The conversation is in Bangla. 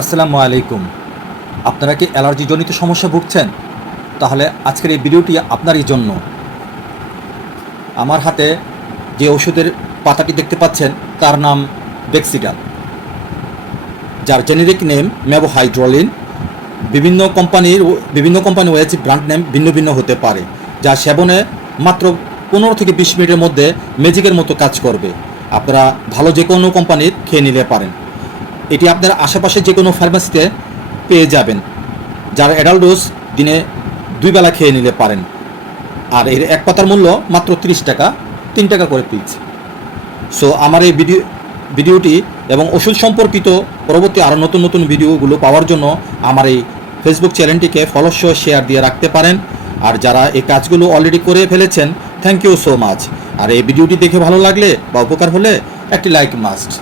আসসালামু আলাইকুম। আপনারা কি অ্যালার্জিজনিত সমস্যা ভুগছেন? তাহলে আজকের এই ভিডিওটি আপনারই জন্য। আমার হাতে যে ওষুধের পাতাটি দেখতে পাচ্ছেন তার নাম বেক্সিডাল, যার জেনেরিক নেম মেবোহাইড্রোলিন। বিভিন্ন কোম্পানি ওয়েজ ব্র্যান্ড নেম ভিন্ন ভিন্ন হতে পারে, যা সেবনে মাত্র 15 থেকে 20 মিনিটের মধ্যে ম্যাজিকের মতো কাজ করবে। আপনারা ভালো যে কোনো কোম্পানির খেয়ে নিতে পারেন। এটি আপনার আশেপাশে যে কোনো ফার্মেসিতে পেয়ে যাবেন, যার অ্যাডাল্ট ডোজ দিনে 2 বেলা খেয়ে নিতে পারেন। আর এর এক পাতার মূল্য মাত্র 30 টাকা, 3 টাকা করে পিস। সো আমার এই ভিডিওটি এবং ওষুধ সম্পর্কিত পরবর্তী আরও নতুন নতুন ভিডিওগুলো পাওয়ার জন্য আমার এই ফেসবুক চ্যানেলটিকে ফলো শেয়ার দিয়ে রাখতে পারেন। আর যারা এই কাজগুলো অলরেডি করে ফেলেছেন, থ্যাংক ইউ সো মাচ। আর এই ভিডিওটি দেখে ভালো লাগলে বা উপকার হলে একটি লাইক মাস্ট।